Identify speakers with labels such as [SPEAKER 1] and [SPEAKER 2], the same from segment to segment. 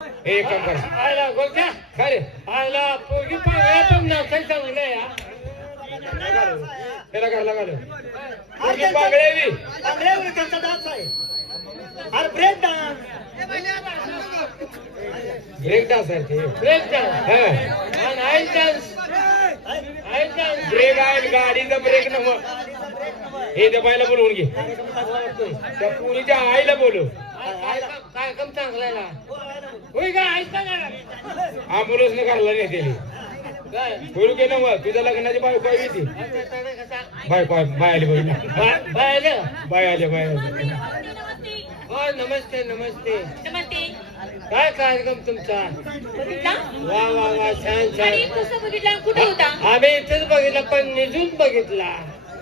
[SPEAKER 1] हे एक काम कर.
[SPEAKER 2] आयला गोलक्या
[SPEAKER 1] काय? रे?
[SPEAKER 2] आयला पाहिजे पण नाचाय चांगलं आहे हा.
[SPEAKER 1] त्याला घाला घाल पोरगी पागळे बी
[SPEAKER 3] चांगल्यावर त्यांचा डान्स आहे अरे ब्रेक डान्स
[SPEAKER 1] ब्रेक डान्स आहे ते.
[SPEAKER 2] ब्रेक डान्स
[SPEAKER 1] हा.
[SPEAKER 2] आणि oil dance oil dance
[SPEAKER 1] brake आहे गाडीचा ब्रेक नव हे त्या बायला बोलवून घे. त्या पुरीच्या आईला बोलव.
[SPEAKER 2] कम चांगला आहे ना होय का ऐका ना
[SPEAKER 1] काढला नाही त्याने बोलू घे ना मग तुझ्या लग्नाची बायको आहे ती. बायको आहे बाय आली बघ.
[SPEAKER 2] बा- बायला
[SPEAKER 1] बाय आले बाय आले.
[SPEAKER 2] हो नमस्ते. नमस्ते
[SPEAKER 4] नमस्ते
[SPEAKER 2] काय कार्यक्रम तुमचा? वा वा वा छान छान. आम्ही इथेच बघितला पण निजून बघितला.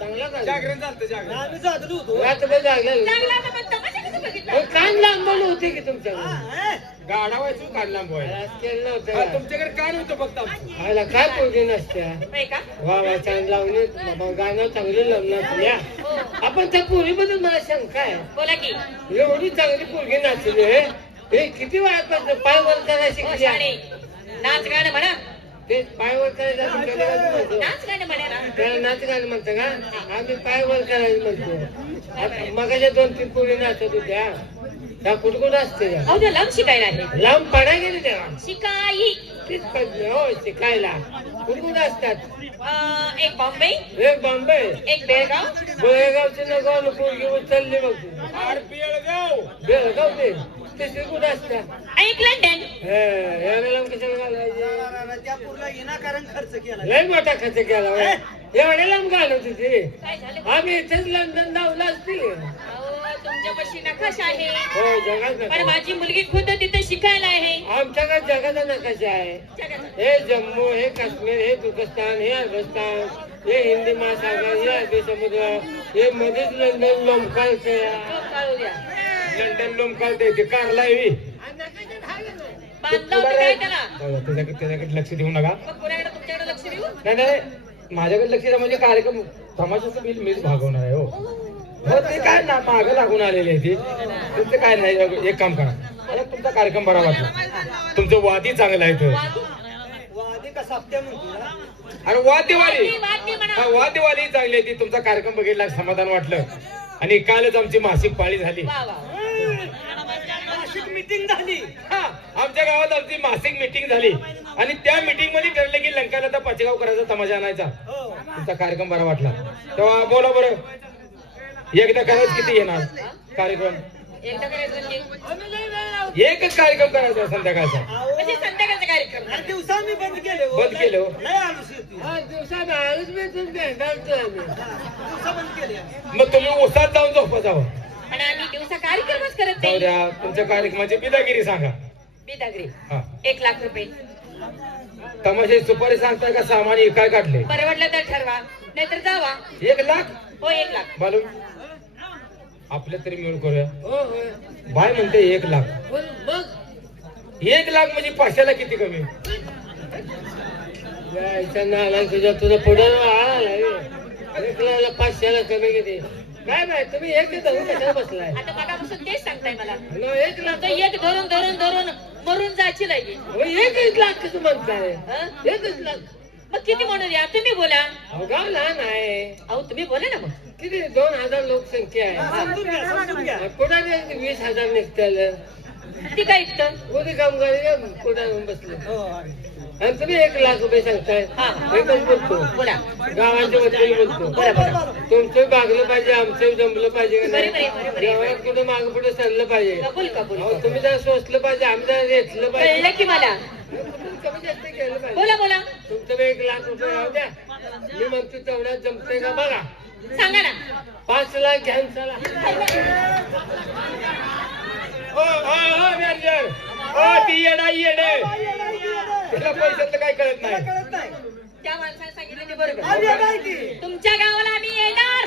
[SPEAKER 2] चांगला झाला.
[SPEAKER 3] आम्ही जागलो होतो.
[SPEAKER 2] रात्रभर जागलेलो.
[SPEAKER 4] चांगला होता पण तमाशा कसं बघितला?
[SPEAKER 2] पण कान लांबवलं होते की तुमच्याकडे
[SPEAKER 3] हा,
[SPEAKER 1] गाडा व्हायचो
[SPEAKER 2] आज केलं नव्हतं
[SPEAKER 1] तुमच्याकडे होतं फक्त आमचं.
[SPEAKER 2] काय पोरगी नसत्या.
[SPEAKER 4] होय का?
[SPEAKER 2] वा वा लावणी बाबा गाणं चांगली लावून नाचल्या
[SPEAKER 4] हो.
[SPEAKER 2] आपण त्या पोरीबद्दल मला शंका आहे.
[SPEAKER 4] बोला की.
[SPEAKER 2] एवढी चांगली पोरगी नाचली हे हे किती वयात पाय वर करायला
[SPEAKER 4] हो
[SPEAKER 2] शिकली
[SPEAKER 4] नाच गाणं म्हणा.
[SPEAKER 2] ते पाय वर करायला शिकले का? तुम्ही?
[SPEAKER 4] नाच गाणं
[SPEAKER 2] नाच गाणं म्हणतं का? आम्ही पाय वर करायला म्हणतो. मगाच्या दोन तीन पोरी नाचत होत्या. त्या कुठं कुठं असते त्या?
[SPEAKER 4] अहो त्या लांब शिकायला
[SPEAKER 2] लांब पडा गेली तेव्हा
[SPEAKER 4] शिकाई
[SPEAKER 2] तीच पाहिजे हो शिकायला. कुठं कुठं असतात?
[SPEAKER 4] एक बॉम्बे.
[SPEAKER 2] एक बॉम्बे.
[SPEAKER 4] एक बेळगाव.
[SPEAKER 2] बेळगावची नगाव पोरगी उचलली बघ. तू.
[SPEAKER 1] आर बेळगाव
[SPEAKER 2] बेळगाव ते कुठं असतात हे, घालायचे.
[SPEAKER 3] विनाकारण खर्च केला.
[SPEAKER 2] लय मोठा खर्च केला होय. एवढ्या लांब घालत होती.
[SPEAKER 4] काय झालं?
[SPEAKER 2] आम्ही इथेच लंडन धावला असतील.
[SPEAKER 4] अहो तुमच्यापाशी नकाश आहे.
[SPEAKER 2] हो जगात
[SPEAKER 4] पण
[SPEAKER 2] नका.
[SPEAKER 4] माझी मुलगी खुद तिथे शिकायला आहे.
[SPEAKER 2] आमच्याकडे जगाचा नकाशा आहे. हे जम्मू हे काश्मीर हे तुर्कस्तान हे अफगाणिस्तान हे हिंदी महासागर हे अरबी समुद्र हे मध्येच लंडन लोंबकाळचं
[SPEAKER 4] हो, काढू द्या.
[SPEAKER 1] लंडन लोंबकाळते ते कारला.
[SPEAKER 4] बांधलं होतं काय त्याला?
[SPEAKER 1] हो, त्याच्याकडे त्याच्याकडे लक्ष देऊ नका.
[SPEAKER 4] मग कोणाकडे तुमच्याकडे लक्ष देऊ?
[SPEAKER 1] नाही नाही माझ्याकडे लक्ष द्या म्हणजे कार्यक्रम तमाशाचं बिल मीच भागवणार आहे हो. हो ते काय ना मागं लागून आलेले आहे ते. तुमचं काय नाही एक काम करा. मला तुमचा कार्यक्रम बरा वाटला. तुमचं वादी चांगलं आहे तर
[SPEAKER 3] वादी का साप्त्या म्हणतो ना?
[SPEAKER 1] अरे वाद्यवाली
[SPEAKER 4] वादी- वादी म्हणा.
[SPEAKER 1] हा वाद्यवाली चांगली आहे ती. तुमचा कार्यक्रम बघितला समाधान वाटलं. आणि कालच आमची मासिक पाळी झाली.
[SPEAKER 3] नाशिक मीटिंग झाली.
[SPEAKER 1] हा आमच्या गावात आमची मासिक मीटिंग झाली. आणि त्या मीटिंगमध्ये ठरलं की लंकाला तर पाचेगाव करायचा तमाशा आणायचा.
[SPEAKER 3] हो
[SPEAKER 1] तुमचा कार्यक्रम बरा वाटला. तेव्हा बोला बरं. एकदा करायचं किती येणार कार्यक्रम?
[SPEAKER 4] म्हणजे?
[SPEAKER 1] एकच कार्यक्रम करायचा संध्याकाळचा.
[SPEAKER 4] म्हणजे संध्याकाळचा कार्यक्रम.
[SPEAKER 3] अरे दिवसा मी बंद केले हो.
[SPEAKER 1] बंद हो.
[SPEAKER 2] हा
[SPEAKER 3] दिवसा
[SPEAKER 1] मग तुम्ही उसात जाऊन झोपा जावं
[SPEAKER 4] पण आम्ही दिवसा कार्यक्रमच करत
[SPEAKER 1] जाऊ
[SPEAKER 4] नाही.
[SPEAKER 1] द्या तुमच्या कार्यक्रमाची बिदागिरी सांगा.
[SPEAKER 4] बिदागरी.
[SPEAKER 1] हा.
[SPEAKER 4] एक लाख रुपये.
[SPEAKER 1] तमाशे सुपारी सांगताय का सामान काय काढले?
[SPEAKER 4] परवडलं तर ठरवा नाहीतर जावा.
[SPEAKER 1] एक लाख?
[SPEAKER 4] हो एक लाख.
[SPEAKER 1] मालूम आपल्या तरी मिळून करूया.
[SPEAKER 2] हो होय
[SPEAKER 1] बाय म्हणते एक लाख. एक लाख म्हणजे पाचशेला किती कमी?
[SPEAKER 2] तुझ्या तुझा पुढे पाचशेला कमी किती? काय माहीत तुम्ही एक धरून कशाला बसलाय?
[SPEAKER 4] आता मगापासून तेच सांगताय मला.
[SPEAKER 2] न एक लाख
[SPEAKER 4] तर एक धरून धरून धरून मरून जायची लागे
[SPEAKER 2] हो, एकच लाख कसं म्हणताय?
[SPEAKER 4] हं?
[SPEAKER 2] एकच लाख.
[SPEAKER 4] मग किती म्हणून या? तुम्ही बोला.
[SPEAKER 2] अहो, गाव लहान आहे.
[SPEAKER 4] अहो तुम्ही बोला ना मग.
[SPEAKER 2] किती? दोन हजार लोकसंख्या आहे.
[SPEAKER 3] समजून घ्या समजून घ्या.
[SPEAKER 2] कुठे वीस हजार निघताल?
[SPEAKER 4] ती काय इथं
[SPEAKER 2] उदी कामगारी कुठे बसले?
[SPEAKER 3] हो आहे.
[SPEAKER 2] आणि तुम्ही एक लाख रुपये सांगताय.
[SPEAKER 4] हा.
[SPEAKER 2] एकच बोलतो.
[SPEAKER 4] बोला.
[SPEAKER 2] गावाच्या वतीने बोलतो. तुमचं भागलं पाहिजे आमचं जमलं पाहिजे. गावात कुठे माग पुढे सरलं पाहिजे? तुम्ही जरा सोचलं पाहिजे आम्ही जरा रेचलं पाहिजे.
[SPEAKER 4] कळलं की मला.
[SPEAKER 2] कमी जास्त केलं पाहिजे
[SPEAKER 4] बोला बोला.
[SPEAKER 2] तुमचं एक लाख रुपये राहू द्या. मी म्हणतो तेवढ्यात जमतंय का बघा.
[SPEAKER 4] सांगा ना.
[SPEAKER 2] पाच लाख घ्या चला.
[SPEAKER 1] ओ, ओ, ओ, मॅनेजर. ओ, ती येडा येडे त्याला पैशातलं काय कळत
[SPEAKER 3] त्याला
[SPEAKER 1] नाही
[SPEAKER 3] कळत नाही.
[SPEAKER 4] त्या माणसाने सांगितलं ते
[SPEAKER 3] अरे
[SPEAKER 4] बरोबर
[SPEAKER 3] काय की
[SPEAKER 4] तुमच्या गावाला आम्ही येणार.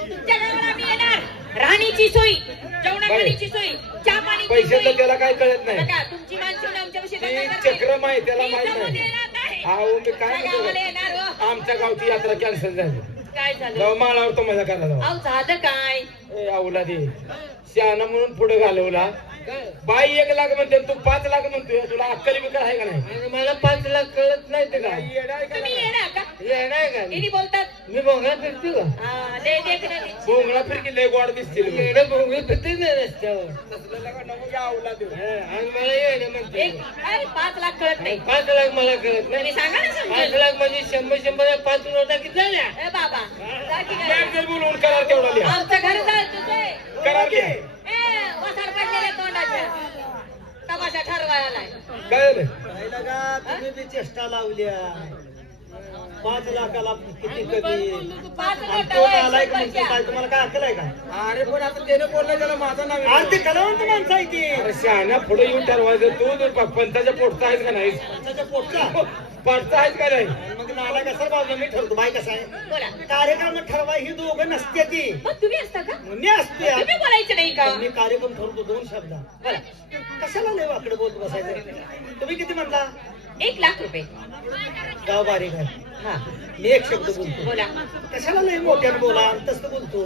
[SPEAKER 4] तुमच्या गावाला आम्ही येणार. राहण्याची सोय जेवणा खाण्याची सोय चहा पाण्याची सोय.
[SPEAKER 1] पैशातलं त्याला काय कळत नाही.
[SPEAKER 4] बघा तुमची माणसं आमच्यापाशी
[SPEAKER 1] ती
[SPEAKER 4] दंगा करते.
[SPEAKER 1] चक्रम आहे त्याला
[SPEAKER 4] मी
[SPEAKER 1] माहीत नाही. अहो मी काय
[SPEAKER 4] तुमच्या गावाला
[SPEAKER 1] म्हणतो
[SPEAKER 4] येणार हो.
[SPEAKER 1] आमच्या गावची यात्रा कॅन्सल झाली.
[SPEAKER 4] काय झालं?
[SPEAKER 1] जाऊ माळावर तो मजा करायला जाऊ.
[SPEAKER 4] अहो झालं काय?
[SPEAKER 1] ए आवला दे शहाणा म्हणून पुढे घालवला. बाई एक लाख म्हणते तू पाच लाख म्हणतोय तुला अक्कल बिकल आहे का नाही?
[SPEAKER 2] मला पाच लाख कळत नाही ते का
[SPEAKER 4] तुम्ही येणार का?
[SPEAKER 2] येणार का?
[SPEAKER 4] इनी बोलतात.
[SPEAKER 2] मी भोंगळा फिरतो का?
[SPEAKER 4] हा, नाही.
[SPEAKER 1] बोंगळा फिरकी लय गोड दिसतील.
[SPEAKER 2] येणं भोंगळी फिरते ना रस्त्यावर. हा, आणि मला येणं म्हणते
[SPEAKER 4] एक काय पाच लाख कळत नाही.
[SPEAKER 2] पाच लाख मला कळत
[SPEAKER 4] तुम्ही
[SPEAKER 2] नाही
[SPEAKER 4] सांगा ना
[SPEAKER 2] पाच लाख म्हणजे शंभर शंभर पाच नोटा किती झाल्या?
[SPEAKER 4] ए बाबा जा की घरी.
[SPEAKER 1] बोलवून करार तेवढा लिहा.
[SPEAKER 4] आमचं घर जाल तुझे.
[SPEAKER 1] करार लिहा.
[SPEAKER 4] पडलेल्या तोंडाच्या तमाशा ठरवायला आलाय.
[SPEAKER 1] काय झालं
[SPEAKER 3] राहिला का? तुम्ही बी चेष्टा लावल्या. पाच लाखाला किती कमी
[SPEAKER 4] पाच
[SPEAKER 3] तो आलाय का काय तुम्हाला काय अक्कल आहे का?
[SPEAKER 1] अरे पण आता त्यानं बोललं त्याला माझं नाव
[SPEAKER 3] अरे ते कलावंत माणसं आहे
[SPEAKER 1] अरे शहाण्या पुढे येऊन ठरवायचं. तू जर प- पंताच्या पोटचा आहेस का नाही?
[SPEAKER 3] पोटचा?
[SPEAKER 1] पडता आहेस का नाही?
[SPEAKER 3] नाला कसा बाजू मी ठरतो बाय कसा आहे? कार्यक्रम ठरवा ही दोघं नसते ती.
[SPEAKER 4] मग तुम्ही असता का?
[SPEAKER 3] मी असते.
[SPEAKER 4] तुम्ही बोलायचं नाही का?
[SPEAKER 3] मी कार्यक्रम ठरतो दोन शब्द.
[SPEAKER 4] बोला.
[SPEAKER 3] कशाला लय वाकडे बोलत बसायचं? तुम्ही किती म्हणला
[SPEAKER 4] एक लाख रुपये.
[SPEAKER 3] गाव बारीक आहे
[SPEAKER 4] हा.
[SPEAKER 3] मी एक शब्द बोलतो.
[SPEAKER 4] बोला.
[SPEAKER 3] कशाला लय मोठ्याने बोला? तसं बोलतो.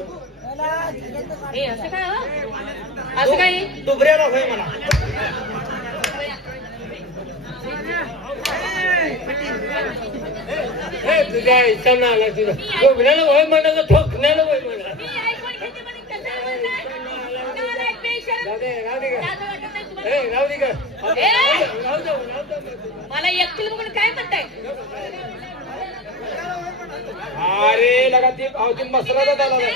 [SPEAKER 4] हे असं काय हो? असं काय? आहे?
[SPEAKER 3] दुबऱ्याला होय म्हणा.
[SPEAKER 2] हे तुझ्या आईचा नाला तुझा वय म्हणा ठोकण्याला वय म्हणा
[SPEAKER 4] मला एकटील बघून काय म्हणताय?
[SPEAKER 1] अरे लगा ती अहो ती मसराचा झाला ना.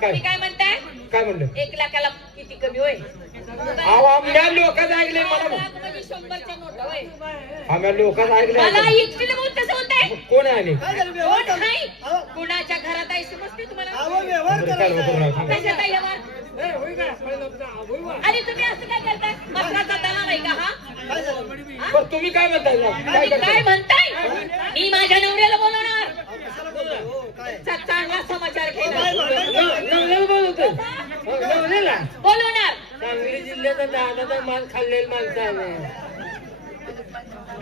[SPEAKER 1] काय?
[SPEAKER 4] काय म्हणताय?
[SPEAKER 1] काय म्हणलं?
[SPEAKER 4] एक लाखाला किती कमी होय
[SPEAKER 1] आम्ही लोकांचं मला आम्ही लोकांचं
[SPEAKER 4] होतंय
[SPEAKER 1] कोण
[SPEAKER 4] कुणाच्या घरात आहे समजते तुम्हाला. आणि तुम्ही असं काय करताय? मसराचा दलाल आहे का हा?
[SPEAKER 3] काय झालं?
[SPEAKER 1] बरं तुम्ही काय म्हणताय? ना? काय
[SPEAKER 4] म्हणताय? मी माझ्या नवऱ्याला बोलवणार?
[SPEAKER 3] हो,
[SPEAKER 4] चांगला समाचार घेणार
[SPEAKER 2] हो, नवऱ्याला?
[SPEAKER 4] बोलवणार.
[SPEAKER 2] सांगली जिल्ह्याचा दादाचा माल खाल्लेला माणसं आहे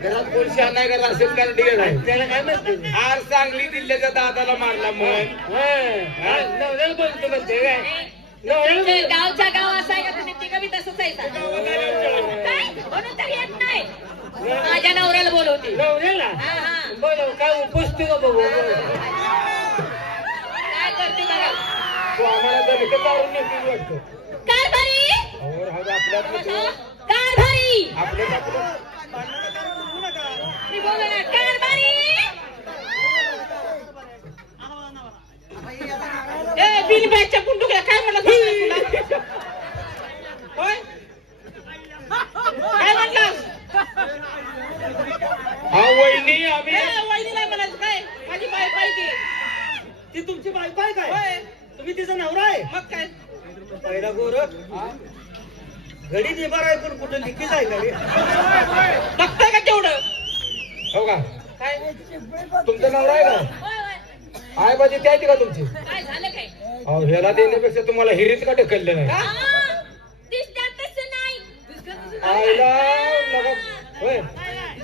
[SPEAKER 1] घरात कोण शहाणा आहे का? राशन कार्ड डिगेल आहे.
[SPEAKER 2] त्याला काय म्हणते
[SPEAKER 1] आज सांगली जिल्ह्याच्या दादाला मारला मग.
[SPEAKER 2] नवऱ्याला बोलतो म्हणते काय? नवऱ्याला
[SPEAKER 4] तुमचं
[SPEAKER 2] बोलतो.
[SPEAKER 4] गावच्या गाव असाय का? तुम्ही तिघं बी तसंच आहे का? काय? म्हणून तर येत नाही. माझ्या नवऱ्याला बोलवते.
[SPEAKER 2] नवऱ्याला?
[SPEAKER 4] हा हा.
[SPEAKER 2] बोलव काय उपसतो का बघू?
[SPEAKER 4] काय करते बघा.
[SPEAKER 1] तू आम्हाला दलित काढून नेतील वाटतं
[SPEAKER 4] कारभारी
[SPEAKER 1] हो राहू दे, आपल्यात
[SPEAKER 4] बसा. कारभारी?
[SPEAKER 3] बोलू.
[SPEAKER 4] मी बोलवणार कारभारी? ए बिन बॅगच्या कुंडुक्या काय तुला? होय? काय म्हणलास
[SPEAKER 1] हा वहिनी आम्ही
[SPEAKER 4] ए, वहिनी नाही म्हणायचं काय? माझी बाय पाहिजे
[SPEAKER 3] ती. तुमची बायको आहे काय? तुम्ही तिचा नवरा आहे?
[SPEAKER 4] मग काय?
[SPEAKER 3] पहिला गोर घडी निभार आहे पण कुठं लिखीच आहे रे?
[SPEAKER 4] बघताय का तेवढं?
[SPEAKER 1] हो का?
[SPEAKER 4] काय
[SPEAKER 1] तुमचा नवरा आहे का. आहे बाजी त्या का तुमची?
[SPEAKER 4] काय झालं काय?
[SPEAKER 1] अहो ह्याला देण्यापेक्षा तुम्हाला हिरीत का ढकललं नाही?
[SPEAKER 4] हा, दिसतात तसं नाही.
[SPEAKER 1] आईला लगा होय.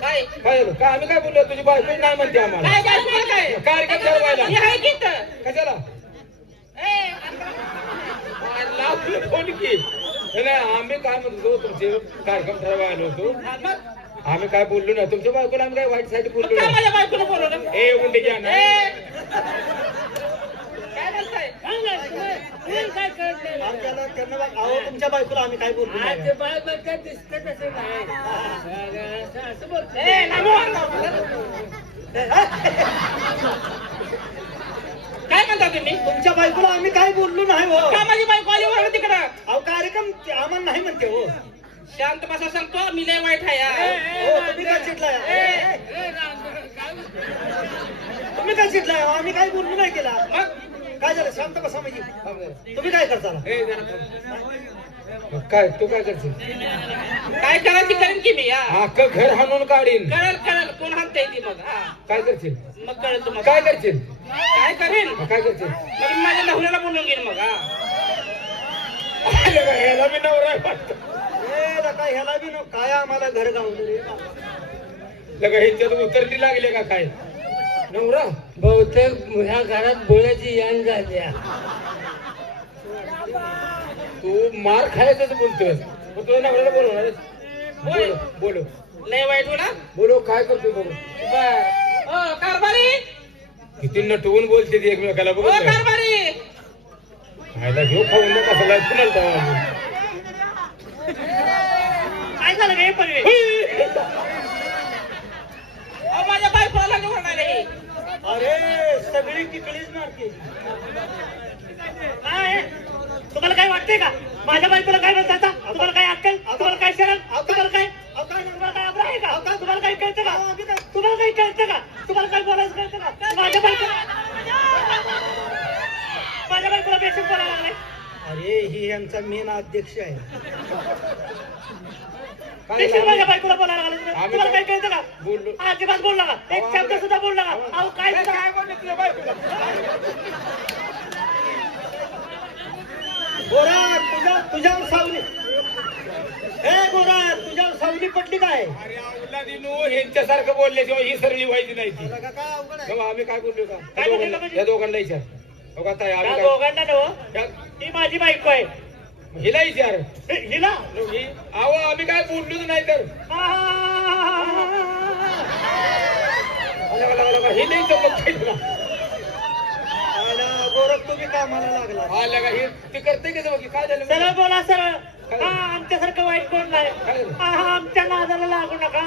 [SPEAKER 4] काय?
[SPEAKER 1] काय झालं? काय आम्ही काय बोललो? तुझी बायको नाही म्हणते आम्हाला.
[SPEAKER 4] काय काय? काय
[SPEAKER 1] कार्यक्रम ठरवायला
[SPEAKER 4] हे आहे की इथं?
[SPEAKER 1] कशाला?
[SPEAKER 4] ए,
[SPEAKER 1] आपलं फोन की. नाही, नाही आम्ही काय म्हणतो तुमचे कार्यक्रम ठरवायला होतो.
[SPEAKER 4] मग
[SPEAKER 1] आम्ही काय बोललो नाही. तुमच्या बायकोला आम्ही काय वाईट साईड बोललो
[SPEAKER 4] काय
[SPEAKER 1] नाही.
[SPEAKER 4] माझ्या बायकोला बोलवलं?
[SPEAKER 1] ए उंडे घ्या ना.
[SPEAKER 4] ए, काय बोलताय?
[SPEAKER 2] काय कळत नाही?
[SPEAKER 3] त्यांना अहो तुमच्या बायकोला आम्ही काय
[SPEAKER 2] आज दिसतं तसं नाही. असं- असं बोलतो.
[SPEAKER 4] ए, नमो. काय म्हणता तुम्ही?
[SPEAKER 3] तुमच्या बायकोला आम्ही काय बोललो नाही हो.
[SPEAKER 4] का माझी बायको आली बरं तिकडं?
[SPEAKER 3] अहो कार्यक्रम ते आम्हाला नाही म्हणते हो.
[SPEAKER 4] शांत बसा सांगतो मी लय वाईट आहे हा.
[SPEAKER 3] हो तुम्ही काय चिडलाय तुम्ही काय चिडलाय अहो, आम्ही काय बोललो नाही केला काय झालं? शांत बसा म्हणजे. तुम्ही काय करता.
[SPEAKER 1] काय तू काय करशील?
[SPEAKER 4] काय करायची करेन की मी हा?
[SPEAKER 1] अख्खं घर हाणून काढीन.
[SPEAKER 4] कळल कळल. कोण हाणतंय ती मग हा?
[SPEAKER 1] काय करशील?
[SPEAKER 4] मग कळल तुम्हाला.
[SPEAKER 1] काय करशील?
[SPEAKER 4] काय करेन
[SPEAKER 1] काय करशील
[SPEAKER 4] मग मी माझ्या नवऱ्याला बोलून घेईन मग हा.
[SPEAKER 1] अरे बा, ह्याला मी नवरा आहे वाटतं.
[SPEAKER 3] ए लका ह्याला बी काय आम्हाला घर गावलं रे
[SPEAKER 1] लगा ह्याच्यात उतरली लागले का काय? नवरा
[SPEAKER 2] बहुतेक ह्या घरात बोलायची यान झाल्या
[SPEAKER 1] तू मार खायचंच बोलतोय. मग तुझ्या नवऱ्याला बोलवणार आहेस? बोलो. बोलो
[SPEAKER 5] लय वाईट हो ना
[SPEAKER 1] बोलो काय करतोय बघू.
[SPEAKER 5] बर. ओ कारभारी!
[SPEAKER 1] किती नटवून बोलते ती एकमेकाला बघू खायला घेऊ खाऊन नका सगळ्या?
[SPEAKER 5] काय झालं रे अहो माझ्या बायकोला निवडून आले.
[SPEAKER 3] अरे सगळी किकळीच मारते.
[SPEAKER 5] काय तुम्हाला काय वाटतंय का? माझ्या बायकोला काय म्हणतात तुम्हाला काय अक्कल? तुम्हाला काय शरम? तुम्हाला काय
[SPEAKER 3] काय.
[SPEAKER 5] तुम्हाला काय अब्रा आहे का? तुम्हाला काही कळतं का? तुम्हाला काही कळतं का? तुम्हाला काय बोलायचं कळतं का माझ्या बायकोला माझ्या बायकोला बेशक बोलायला लागलाय.
[SPEAKER 3] अरे ही यांचा मेन अध्यक्ष आहे.
[SPEAKER 1] काय
[SPEAKER 5] माझ्या? बायकोला बोलायला लागलाय.
[SPEAKER 1] आम्ही
[SPEAKER 5] तुम्हाला काय कळतं का?
[SPEAKER 1] बोललो.
[SPEAKER 5] अजिबात बोलला का एक शब्द सुद्धा बोलला का अहो काय
[SPEAKER 1] काय काय बोलले तुझ्या बायकोला?
[SPEAKER 3] तुझ्या तुझ्यावर सावली सावली पडली काय?
[SPEAKER 1] अरे ह्यांच्यासारखं बोलल्याशिवाय ही सरळी व्हायची नाही ती.
[SPEAKER 3] काय अवघड आहे?
[SPEAKER 1] तेव्हा आम्ही काय बोललो का?
[SPEAKER 5] बोललो
[SPEAKER 1] दोघांना-
[SPEAKER 5] म्हणजे?
[SPEAKER 1] या दोघांना विचार. हो का ताई, आम्ही
[SPEAKER 5] त्या
[SPEAKER 1] काय-
[SPEAKER 5] दोघांना
[SPEAKER 1] त्या-
[SPEAKER 5] ही माझी बायको आहे.
[SPEAKER 1] हिला विचार.
[SPEAKER 5] हि- हिला
[SPEAKER 1] ही अहो आम्ही काय बोललोच नाही तर. हे नाही जमत काही तुला.
[SPEAKER 3] आला, गोरख तुम्ही कामाला लागला.
[SPEAKER 1] आलं का? हे ते करते का काय झालं?
[SPEAKER 5] सरळ बोला सरळ. हा आमच्यासारखं वाईट कोण नाही.
[SPEAKER 1] झालं?
[SPEAKER 5] हा, हा, आमच्या नादाला लागू नका.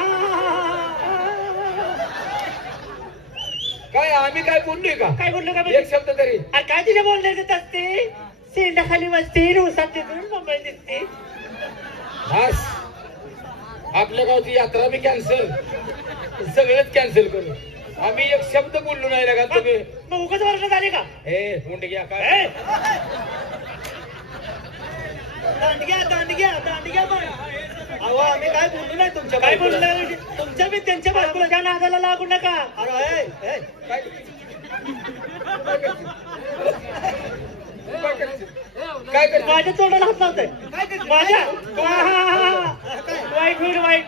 [SPEAKER 1] काय आम्ही काय बोललोय का
[SPEAKER 5] काय बोललो का
[SPEAKER 1] एक
[SPEAKER 5] म्हणजे?
[SPEAKER 1] शब्द तरी.
[SPEAKER 5] अरे काय तिच्या बोलण्यात असते? सेंडाखाली बसते उसात तिथून मुंबई दिसते.
[SPEAKER 1] बस. आपल्या गावची यात्रा बी कॅन्सल सगळंच कॅन्सल करू. आम्ही एक शब्द बोललो नाही का तुम्ही.
[SPEAKER 5] मग उगाच वर्षात आले का?
[SPEAKER 1] ए मुंड घ्या काय
[SPEAKER 3] दांडग्या दांडग्या दांडग्या बाय अहो आम्ही काय बोललो नाही तुमच्या
[SPEAKER 5] काय. बोललं तुमच्या बी त्यांच्या बायकोला त्या नादाला लागू नका.
[SPEAKER 3] अरे ए, ए,
[SPEAKER 1] काय? काय करते?
[SPEAKER 5] माझ्या तोंडाला हात लावताय? माझ्या? हा, हा, हा, हा. वाईट होईल वाईट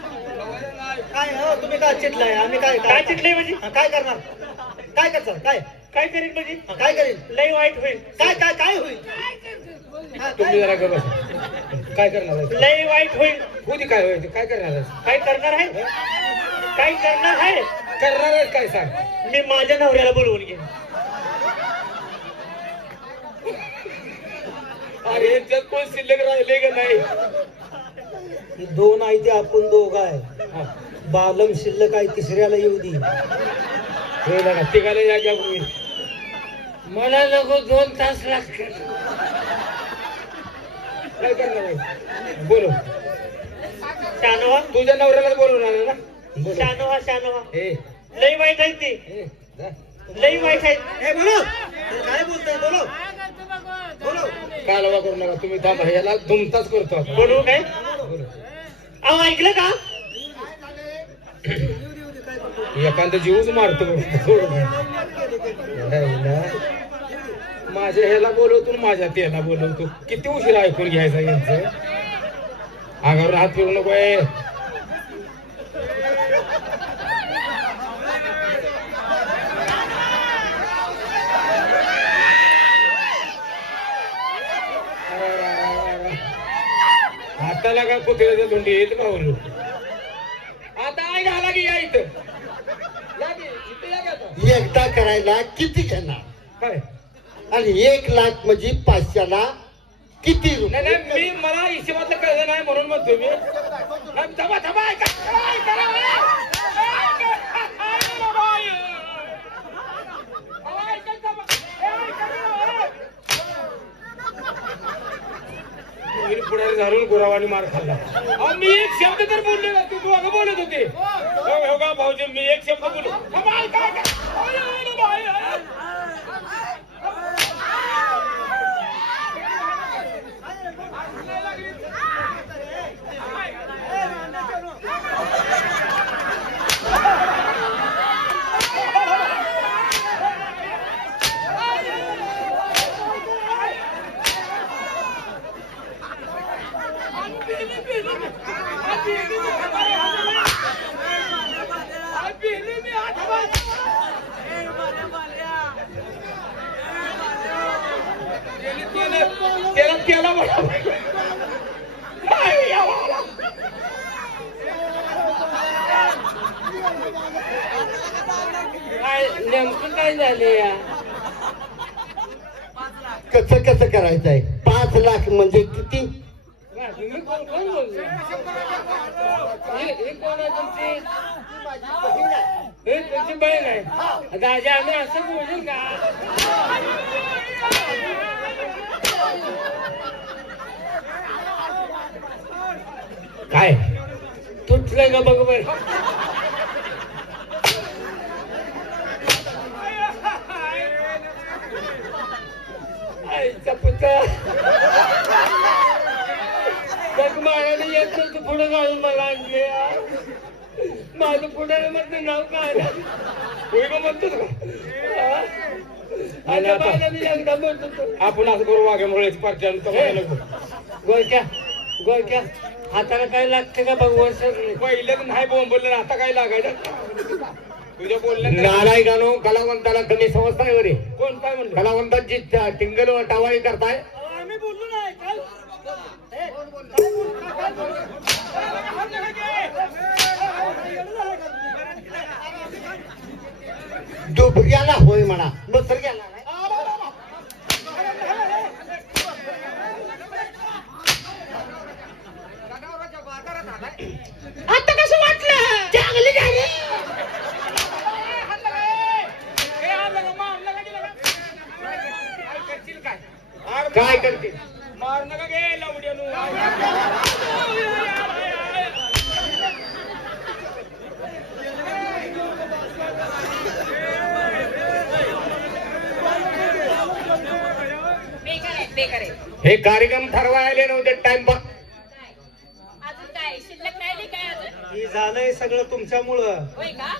[SPEAKER 1] काय
[SPEAKER 3] हो तुम्ही काय चिटलाय आम्ही काय
[SPEAKER 5] काय चिडले म्हणजे?
[SPEAKER 3] हा, काय करणार? काय करणार काय?
[SPEAKER 5] काय करीन म्हणजे?
[SPEAKER 3] काय करेल
[SPEAKER 5] लय वाईट होईल.
[SPEAKER 3] काय काय काय होईल? हा,
[SPEAKER 1] तुम्ही
[SPEAKER 3] काय?
[SPEAKER 1] जरा गप बसा. काय करणार आहे?
[SPEAKER 5] लय वाईट होईल.
[SPEAKER 1] होती काय व्हायचं काय करणार आहे?
[SPEAKER 5] काय करणार आहे? काय करणार आहे?
[SPEAKER 1] करणार आहे काय सांग?
[SPEAKER 5] मी माझ्या नवऱ्याला बोलवून घेईन.
[SPEAKER 1] अरे याच्यात कोण शिल्लक राहिले का नाही?
[SPEAKER 3] ही दोन आहे ते आपण दोघं आहे.
[SPEAKER 1] हा.
[SPEAKER 3] बालम शिल्लक आहे तिसऱ्याला येऊ दे.
[SPEAKER 1] होय ना तिघाला या घ्या होईल
[SPEAKER 2] मला नको दोन तास लागतील.
[SPEAKER 1] काय करणार बोलो.
[SPEAKER 5] शानोहा
[SPEAKER 1] तुझ्या नवऱ्याला बोलवणार आहे ना बोलो.
[SPEAKER 5] शानोहा शानोहा
[SPEAKER 1] ए.
[SPEAKER 5] लय वाईट आहे ती.
[SPEAKER 1] ए, जा.
[SPEAKER 5] लय वाईट आहे.
[SPEAKER 3] ए बोलो. काय बोलतोय? बोलो. बोलो.
[SPEAKER 1] कालवा करू नका तुम्ही थांबा. याला दुमताच करतो आपण.
[SPEAKER 5] बोलू काय?
[SPEAKER 1] बोलो.
[SPEAKER 5] अहो ऐकलं का?
[SPEAKER 1] एखादा जीवच मारतो. माझ्या ह्याला बोलवतो माझ्या त्याला बोलवतो. किती उशीर ऐकून घ्यायचा यांचं? आगावर हात फिरू नको आहे हाताला का कुत्र्याचा धुंडी येत का बोलू आता आई घाला की या इथं.
[SPEAKER 6] एकदा करायला किती घेणार?
[SPEAKER 1] काय?
[SPEAKER 6] आणि एक लाख म्हणजे पाचशेला किती
[SPEAKER 1] नाही
[SPEAKER 6] रुपये
[SPEAKER 1] मी मला हिशोबातलं कळलं नाही म्हणून म्हणतोय मी. नाही, थांबा थांबा ऐका ऐका ना, ऐका. ऐका ना, बाई. अहो, ऐका, थांबा. ए, ऐका ना, ए. पोरी पुढे घालून गुरावानी मार खाल्ला मी एक शब्द तर बोललो ना तू दोघं बोलत होते हो भाऊजी मी एक शब्द बोलू त्याला
[SPEAKER 2] नेमकं काय झाले या?
[SPEAKER 6] कसं कसं करायचंय? पाच लाख म्हणजे किती?
[SPEAKER 2] काय, तुम्ही कोण कोण बोलले? हे हे कोण आहे तुमची? हे तुमची बहीण आहे. दादा आम्ही असं बोलू का?
[SPEAKER 1] काय?
[SPEAKER 2] तुटलं का बघ बर. आईचा पुत्र बघ येत तू घालून मला आणले यार. माझं पुढे मधलं नाव काय?
[SPEAKER 1] होय म्हणतो आणि
[SPEAKER 2] आता.
[SPEAKER 1] आपण असं करू वाघ्यामुळे पार्ट्या
[SPEAKER 2] गोरक्या गोरक्या हाताला काय लागतं का बघ वर सरले
[SPEAKER 1] पहिलं नाही बोंबलं आता काय लागायचं? तुझ्या बोलण्यात
[SPEAKER 6] नालायकानो कलावंताला कमी समजताय बरे
[SPEAKER 1] कोण काय म्हणलं
[SPEAKER 6] कलावंतांची टिंगल व टावाळी करताय?
[SPEAKER 5] आम्ही बोललो नाही. काल
[SPEAKER 6] दुबऱ्याला होय म्हणा. दुसऱ्याला नाही.
[SPEAKER 5] आता कसं वाटलं? चांगली गाडी.
[SPEAKER 6] काय करते?
[SPEAKER 1] मार नका गे लावड्यानु
[SPEAKER 4] बेकार आहे बेकार आहे
[SPEAKER 6] हे कार्यक्रम ठरवायला नव्हते टाइम
[SPEAKER 3] हे झालंय सगळं तुमच्यामुळं.
[SPEAKER 4] होय का?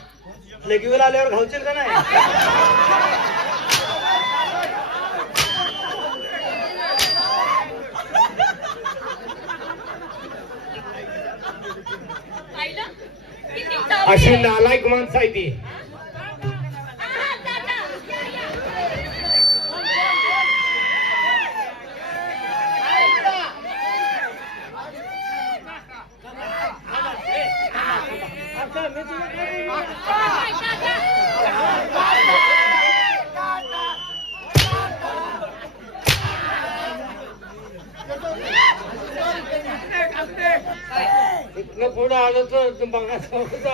[SPEAKER 3] लगीवर आल्यावर घालशील का नाही?
[SPEAKER 6] अशी. नालायक माणसं आहे ती
[SPEAKER 4] आहा, दादा. काय, दादा?
[SPEAKER 2] इथनं पुढे आलो तर तू बघा चालतो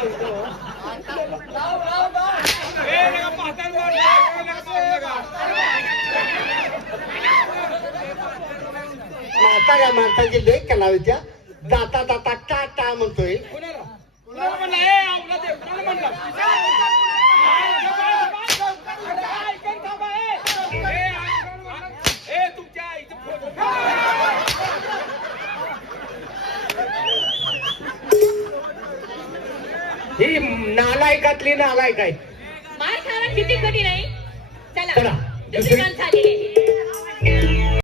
[SPEAKER 6] म्हाताऱ्या माणसाची लेख कलावी त्या जाता जाता टाटा म्हणतोय
[SPEAKER 1] कुणाला कुणाला म्हणलं ए आवला दे कुणाला म्हणलं ए, ऐकून- ए, तुमच्या आईचं फोटो
[SPEAKER 6] ही नालायकातली नालायक आहे.
[SPEAKER 4] मार खाणं किती कठीण आहे. चला
[SPEAKER 6] चला,
[SPEAKER 4] दुसरी
[SPEAKER 6] दुसरी-
[SPEAKER 4] माणसं आलेली आहे.